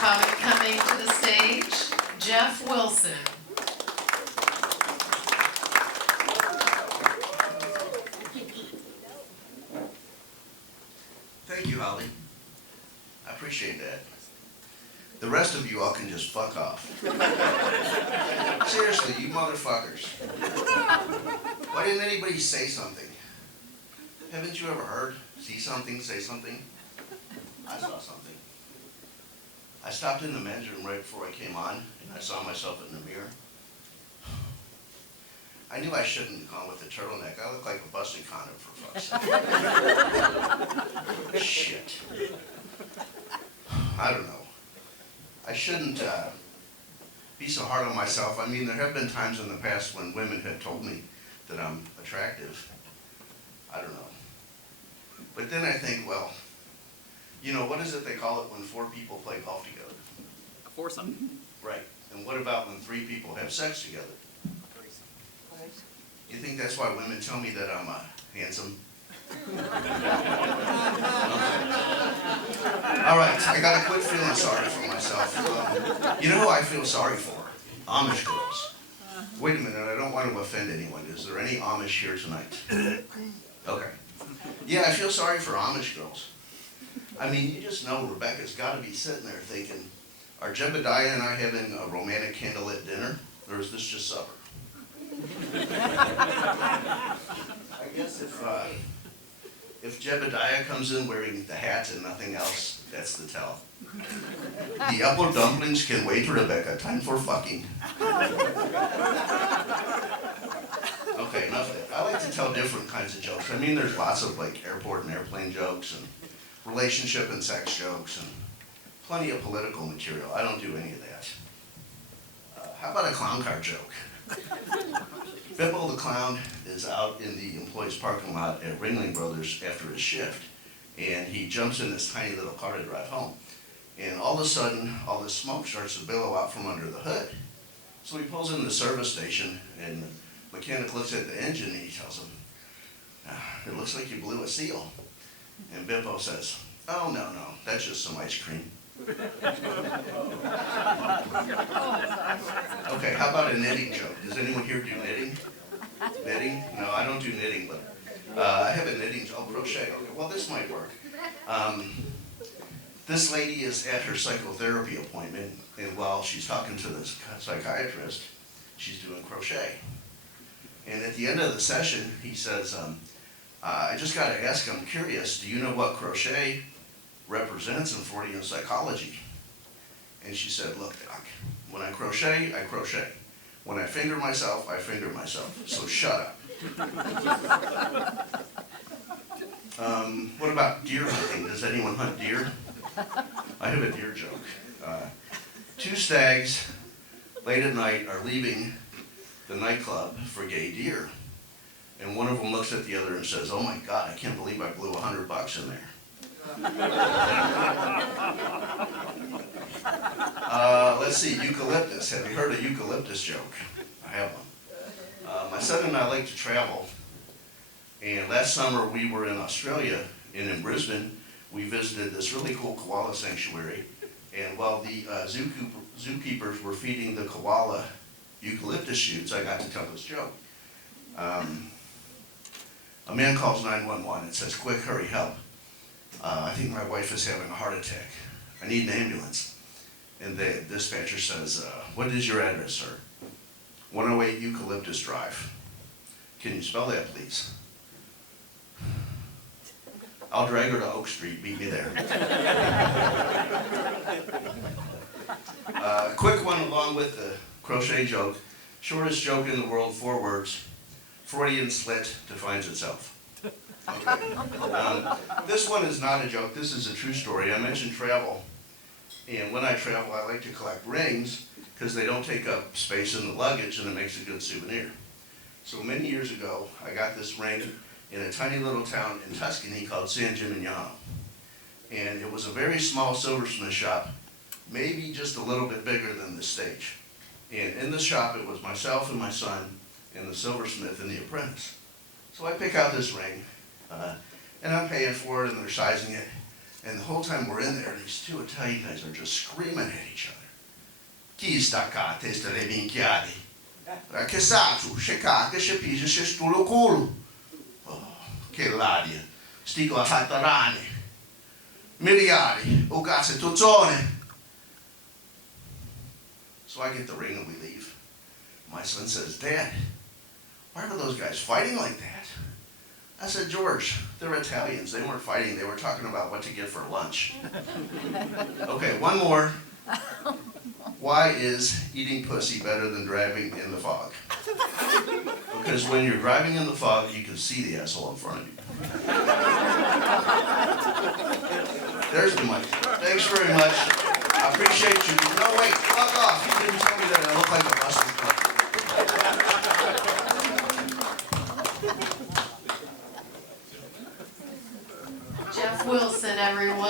Coming to the stage, Jeff Wilson. Thank you, Holly. I appreciate that. The rest of you all can just fuck off. Seriously, you motherfuckers. Why didn't anybody say something? Haven't you ever heard? See something, say something? I saw something. I stopped in the men's room right before I came on, and I saw myself in the mirror. I knew I shouldn't have gone with the turtleneck. I look like a busted condom, for fuck's sake. Shit. I don't know. I shouldn't be so hard on myself. I mean, there have been times in the past when women have told me that I'm attractive. I don't know. But then I think, well, you know, what is it they call it when 4 people play golf together? A foursome. Right. And what about when 3 people have sex together? You think that's why women tell me that I'm handsome? All right, I gotta quit feeling sorry for myself. You know who I feel sorry for? Amish girls. Wait a minute, I don't want to offend anyone. Is there any Amish here tonight? Okay. Yeah, I feel sorry for Amish girls. I mean, you just know Rebecca's got to be sitting there thinking, are Jebediah and I having a romantic candlelit dinner, or is this just supper? I guess if Jebediah comes in wearing the hat and nothing else, that's the tell. The apple dumplings can wait, Rebecca. Time for fucking. Okay, enough of that. I like to tell different kinds of jokes. I mean, there's lots of like airport and airplane jokes and relationship and sex jokes and plenty of political material. I don't do any of that. How about a clown car joke? Bippo the clown is out in the employee's parking lot at Ringling Brothers after his shift, and he jumps in this tiny little car to drive home. And all of a sudden, all this smoke starts to billow out from under the hood. So he pulls into the service station, and the mechanic looks at the engine, and he tells him, it looks like you blew a seal. And Bippo says, oh, no, that's just some ice cream. Okay, how about a knitting joke? Does anyone here do knitting? Knitting? No, I don't do knitting, but I have a knitting joke. Oh, crochet. Okay, well, this might work. This lady is at her psychotherapy appointment, and while she's talking to the psychiatrist, she's doing crochet. And at the end of the session, he says, I just got to ask, I'm curious, do you know what crochet represents in Freudian psychology? And she said, look, Doc, when I crochet, I crochet. When I finger myself, I finger myself. So shut up. What about deer hunting? Does anyone hunt deer? I have a deer joke. 2 stags late at night are leaving the nightclub for gay deer. And one of them looks at the other and says, oh my God, I can't believe I blew $100 in there. Let's see, Eucalyptus. Have you heard a Eucalyptus joke? I have one. My son and I like to travel, and last summer we were in Australia, and in Brisbane, we visited this really cool koala sanctuary, and while the zookeepers were feeding the koala eucalyptus shoots, I got to tell this joke. A man calls 911 and says, quick, hurry, help. I think my wife is having a heart attack. I need an ambulance. And the dispatcher says, what is your address, sir? 108 Eucalyptus Drive. Can you spell that, please? I'll drag her to Oak Street. Meet me there. Quick one along with the crochet joke. Shortest joke in the world, 4 words. Freudian slit defines itself. Okay. This one is not a joke. This is a true story. I mentioned travel. And when I travel, I like to collect rings because they don't take up space in the luggage and it makes a good souvenir. So many years ago, I got this ring in a tiny little town in Tuscany called San Gimignano. And it was a very small silversmith shop, maybe just a little bit bigger than this stage. And in the shop, it was myself and my son and the silversmith and the apprentice. So I pick out this ring, and I'm paying for it, and they're sizing it. And the whole time we're in there, these two Italian guys are just screaming at each other. Chi sta qua, testa dei minchiati? Che sa tu, che cacca, che pisa, che stulo culo. Oh, che l'aria. Stico a fattarani. Miliari, o cazzo tuzzone. So I get the ring and we leave. My son says, Dad, why are those guys fighting like that? I said, George, they're Italians. They weren't fighting. They were talking about what to get for lunch. Okay, one more. Why is eating pussy better than driving in the fog? Because when you're driving in the fog, you can see the asshole in front of you. There's the mic. Thanks very much. I appreciate you. No, wait, fuck off. You didn't tell me that I look like a Brussels sprouts. Jeff Wilson, everyone.